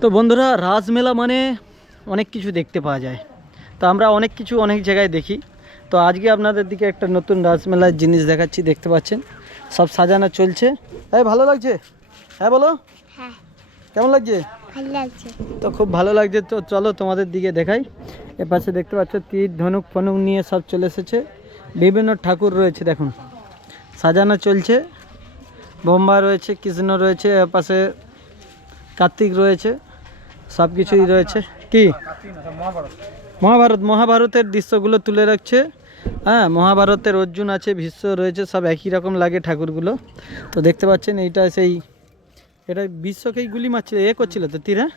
তো বন্ধুরা রাজমেলা মানে অনেক কিছু দেখতে পাওয়া যায়। তো আমরা অনেক কিছু অনেক জায়গায় দেখি। তো আজকে আপনাদের দিকে একটা নতুন রাজমেলার জিনিস দেখাচ্ছি দেখতে পাচ্ছেন। সব সাজানো চলছে। এই ভালো লাগছে? হ্যাঁ বলো। হ্যাঁ। কেমন লাগছে? লাগছে। তো খুব ভালো লাগছে। তো চলো তোমাদের দিকে দেখাই। এ পাশে দেখতে পাচ্ছ তীর ধনুক ফনুক নিয়ে সব চলে এসেছে। বিভিন্ন ঠাকুর রয়েছে দেখুন। সাজানো চলছে। বোম্বা রয়েছে কৃষ্ণ রয়েছে এ পাশে কার্তিক রয়েছে। সব কিছুই রয়েছে। কি? মহাভারত। মহাভারতের দৃশ্যগুলো তুলে রাখছে। হ্যাঁ মহাভারতের অর্জুন আছে ভীষ্ম রয়েছে সব একই রকম লাগে ঠাকুরগুলো। তো দেখতে পাচ্ছেন এইটা সেই এটা বিশ্বকেই গুলি মারছিল এ করছিল তো তীর হ্যাঁ?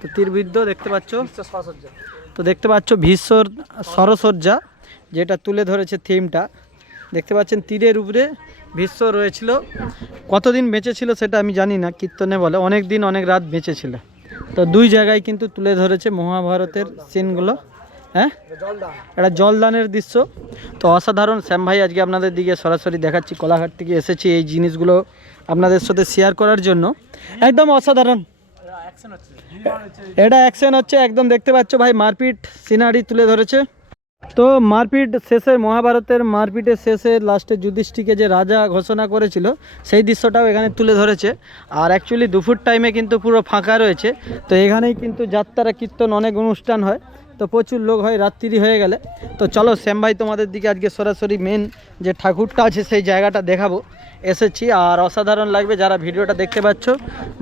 তো তীরবিদ্ধ দেখতে পাচ্ছ? তো দেখতে পাচ্ছ ভীষ্মর সরসজ্জা যেটা তুলে ধরেছে থিমটা। দেখতে পাচ্ছেন তীরের উপরে ভীষ্ম রয়েছিল। কতদিন বেঁচে ছিল সেটা আমি জানি না কীর্তনে বলে অনেক দিন অনেক রাত বেঁচে ছিল। তো দুই জায়গায় কিন্তু তুলে ধরেছে মহাভারতের সিনগুলো হ্যাঁ? এটা জলদানের দৃশ্য। তো অসাধারণ শ্যাম ভাই আজকে আপনাদের দিকে সরাসরি দেখাচ্ছি কলাঘাট থেকে এসেছি এই জিনিসগুলো আপনাদের সাথে শেয়ার করার জন্য। একদম অসাধারণ। এটা অ্যাকশন হচ্ছে একদম দেখতে পাচ্ছ ভাই মারপিট সিনারি তুলে ধরেছে। তো মারপিট শেষে, মহাভারতের মারপিটের শেষে লাস্টে যুধিষ্ঠিকে যে রাজা ঘোষণা করেছিল, সেই দৃশ্যটাও এখানে তুলে ধরেছে। আর অ্যাকচুয়ালি দুপুর টাইমে কিন্তু পুরো ফাঁকা রয়েছে। তো এখানেই কিন্তু যাত্রা কীর্তন অনেক অনুষ্ঠান হয়। তো প্রচুর লোক হয়, রাত্রি হয়ে গেলে। তো চলো, শ্যাম ভাই তোমাদের দিকে আজকে সরাসরি মেন যে ঠাকুরটা আছে, সেই জায়গাটা দেখাবো। এসেছি, আর অসাধারণ লাগবে যারা ভিডিওটা দেখতে পাচ্ছ।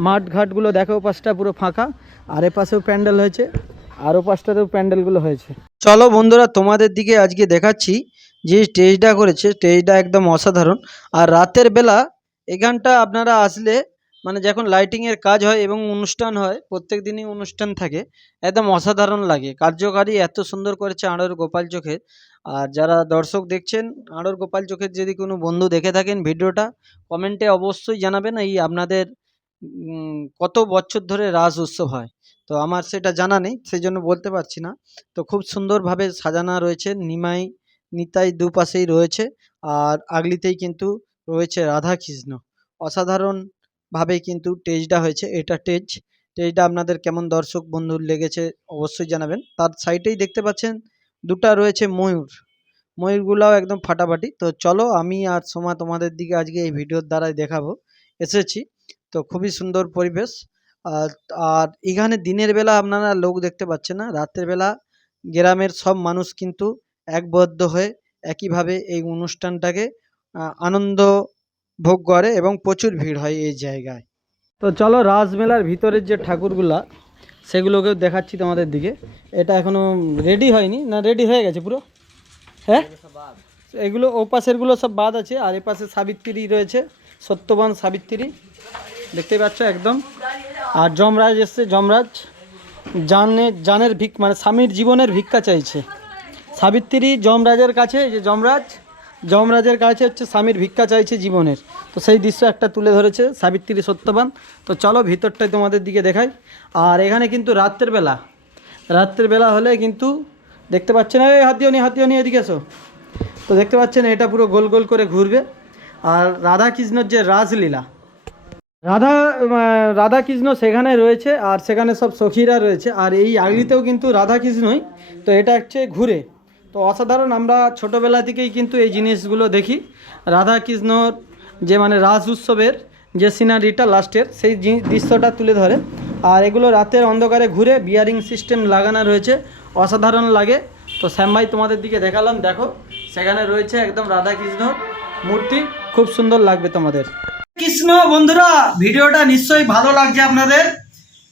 মাঠ ঘাটগুলো দেখো পাশটা পুরো ফাঁকা। আর এ পাশেও প্যান্ডেল হয়েছে, আর ও পাশটাতেও প্যান্ডেলগুলো হয়েছে। চলো বন্ধুরা, তোমাদের দিকে আজকে দেখাচ্ছি যে স্টেজটা করেছে। স্টেজটা একদম অসাধারণ। আর রাতের বেলা এখানটা আপনারা আসলে মানে যখন লাইটিংয়ের কাজ হয় এবং অনুষ্ঠান হয়, প্রত্যেক দিনই অনুষ্ঠান থাকে, একদম অসাধারণ লাগে। কার্যকারী এত সুন্দর করেছে আড়র গোপাল চোখের আর যারা দর্শক দেখছেন আড়র গোপাল চোখের যদি কোনো বন্ধু দেখে থাকেন ভিডিওটা, কমেন্টে অবশ্যই জানাবেন এই আপনাদের কত বছর ধরে রাস উৎসব হয়। তো আমার সেটা জানা নেই সেই জন্য বলতে পারছি না। তো খুব সুন্দরভাবে সাজানো রয়েছে, নিমাই, নিতাই দুপাশেই রয়েছে আর আগলিতেই কিন্তু রয়েছে রাধা কৃষ্ণ অসাধারণভাবে কিন্তু টেজটা হয়েছে, এটা টেজ টেজটা আপনাদের কেমন দর্শক বন্ধুর লেগেছে অবশ্যই জানাবেন। তার সাইডেই দেখতে পাচ্ছেন, দুটা রয়েছে ময়ূর। ময়ূরগুলাও একদম ফাটাফাটি। তো চলো আমি আর সোমা তোমাদের দিকে আজকে এই ভিডিওর দ্বারাই দেখাবো। এসেছি। তো খুবই সুন্দর পরিবেশ। আর আর এখানে দিনের বেলা আপনারা লোক দেখতে পাচ্ছেন না, রাতের বেলা গ্রামের সব মানুষ কিন্তু একবদ্ধ হয়ে একইভাবে এই অনুষ্ঠানটাকে আনন্দ ভোগ করে এবং প্রচুর ভিড় হয় এই জায়গায়। তো চলো রাজমেলার ভিতরের যে ঠাকুরগুলা, সেগুলোকেও দেখাচ্ছি তোমাদের দিকে। এটা এখনও রেডি হয়নি, না রেডি হয়ে গেছে পুরো? হ্যাঁ? এগুলো ও পাশেরগুলো সব বাদ আছে, আর এ পাশে সাবিত্রী রয়েছে, সত্যবান সাবিত্রী। দেখতেই পাচ্ছ একদম? আর যমরাজ এসছে, যমরাজ জানের জানের ভিক মানে স্বামীর জীবনের ভিক্ষা চাইছে। সাবিত্রী যমরাজের কাছে যে যমরাজ, যমরাজের কাছে হচ্ছে স্বামীর ভিক্ষা চাইছে জীবনের। তো সেই দৃশ্য একটা তুলে ধরেছে সাবিত্রী সত্যবান। তো চলো ভিতরটাই তোমাদের দিকে দেখাই। আর এখানে কিন্তু রাত্রের বেলা রাত্রের বেলা হলে কিন্তু দেখতে পাচ্ছেন, এই হাতিও নি হাতিও নি এদিকে এসো। তো দেখতে পাচ্ছেন এটা পুরো গোল গোল করে ঘুরবে। আর রাধা কৃষ্ণর যে রাজলীলা রাধা আহ, রাধা কৃষ্ণ সেখানে রয়েছে আর সেখানে সব সখীরা রয়েছে। আর এই আগলিতেও কিন্তু রাধা কৃষ্ণই তো এটা হচ্ছে ঘুরে। তো অসাধারণ আমরা ছোটোবেলা থেকেই কিন্তু এই জিনিসগুলো দেখি। রাধা কৃষ্ণর যে মানে রাস উৎসবের যে সিনারিটা লাস্টের সেই দৃশ্যটা তুলে ধরে। আর এগুলো রাতের অন্ধকারে ঘুরে বিয়ারিং সিস্টেম লাগানো রয়েছে। অসাধারণ লাগে। তো শ্যাম ভাই তোমাদের দিকে দেখালাম। দেখো সেখানে রয়েছে একদম রাধা কৃষ্ণ মূর্তি। খুব সুন্দর লাগবে তোমাদের। কৃষ্ণ, বন্ধুরা, ভিডিওটা নিশ্চয়ই ভালো লাগছে আপনাদের।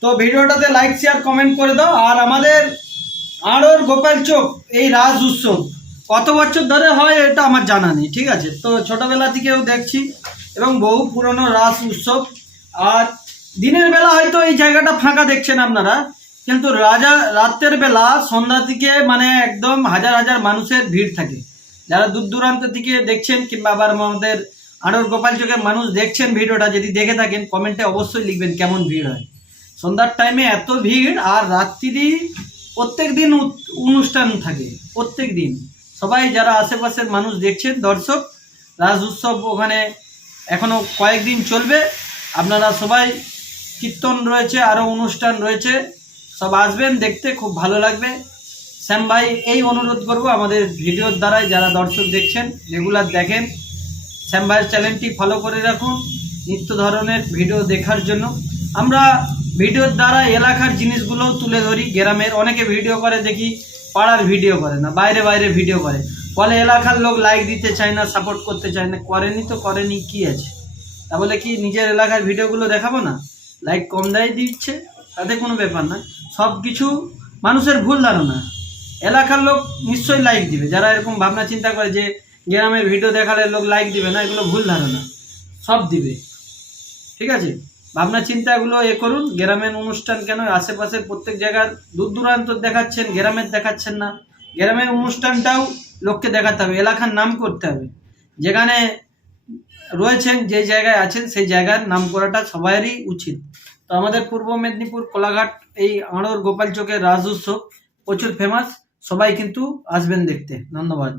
তো ভিডিওটাতে লাইক শেয়ার কমেন্ট করে দাও। আর আমাদের আড়র গোপাল চোখ এই রাজ উৎসব, কত বছর ধরে হয় এটা আমার জানা নেই, ঠিক আছে? তো ছোটবেলা থেকেও দেখছি, এবং বহু পুরনো রাস উৎসব। আর দিনের বেলা হয়তো এই জায়গাটা ফাঁকা দেখছেন আপনারা, কিন্তু রাজা, রাতের বেলা সন্ধ্যা থেকে মানে একদম হাজার হাজার মানুষের ভিড় থাকে। যারা দূর দূরান্ত থেকে দেখছেন, কিংবা আবার আমাদের আড়র গোপাল চোখের মানুষ দেখছেন ভিডিওটা, যদি দেখে থাকেন, কমেন্টে অবশ্যই লিখবেন কেমন ভিড় হয়। সন্ধ্যার টাইমে এত ভিড়, আর রাত্রি প্রত্যেক দিন অনুষ্ঠান থাকে প্রত্যেক দিন সবাই যারা আশেপাশের মানুষ দেখছেন, দর্শক, রাজ উৎসব ওখানে এখনও কয়েকদিন চলবে। আপনারা সবাই কীর্তন রয়েছে, আরও অনুষ্ঠান রয়েছে, সব আসবেন, দেখতে খুব ভালো লাগবে। শ্যাম ভাই, এই অনুরোধ করব আমাদের ভিডিওর দ্বারাই যারা দর্শক দেখছেন, রেগুলার দেখেন শ্যাম চ্যানেলটি ফলো করে রাখুন, নিত্য ধরনের ভিডিও দেখার জন্য। আমরা ভিডিওর দ্বারা এলাকার জিনিসগুলোও তুলে ধরি, গ্রামের অনেকে ভিডিও করে, দেখি পাড়ার ভিডিও করে না, বাইরে বাইরে ভিডিও করে। ফলে এলাকার লোক লাইক দিতে চায় না সাপোর্ট করতে চায় না, করেনি তো করেনি, কি আছে? তাহলে কি নিজের এলাকার ভিডিওগুলো দেখাবো না? লাইক কম দেয় দিচ্ছে, তাতে কোনো ব্যাপার না। সব কিছু মানুষের ভুল ধারণা। এলাকার লোক নিশ্চয়ই লাইক দিবে, যারা এরকম ভাবনা চিন্তা করে যে গ্রামের ভিডিও দেখালে লোক লাইক দিবে না, এগুলো ভুল ধারণা। সব দিবে। ঠিক আছে? ভাবনা চিন্তাগুলো এ করুন, গ্রামের অনুষ্ঠান কেন? আশেপাশের প্রত্যেক জায়গার দূর দূরান্ত দেখাচ্ছেন, গ্রামের দেখাচ্ছেন না। গ্রামের অনুষ্ঠানটাও লোককে দেখাতে হবে, এলাকার নাম করতে হবে। যেখানে রয়েছেন, যে জায়গায় আছেন, সেই জায়গার নাম করাটা সবারই উচিত। তো আমাদের পূর্ব মেদিনীপুর কোলাঘাট, এই আড়র গোপাল চকের রাজ উৎসব প্রচুর ফেমাস সবাই কিন্তু আসবেন দেখতে। ধন্যবাদ।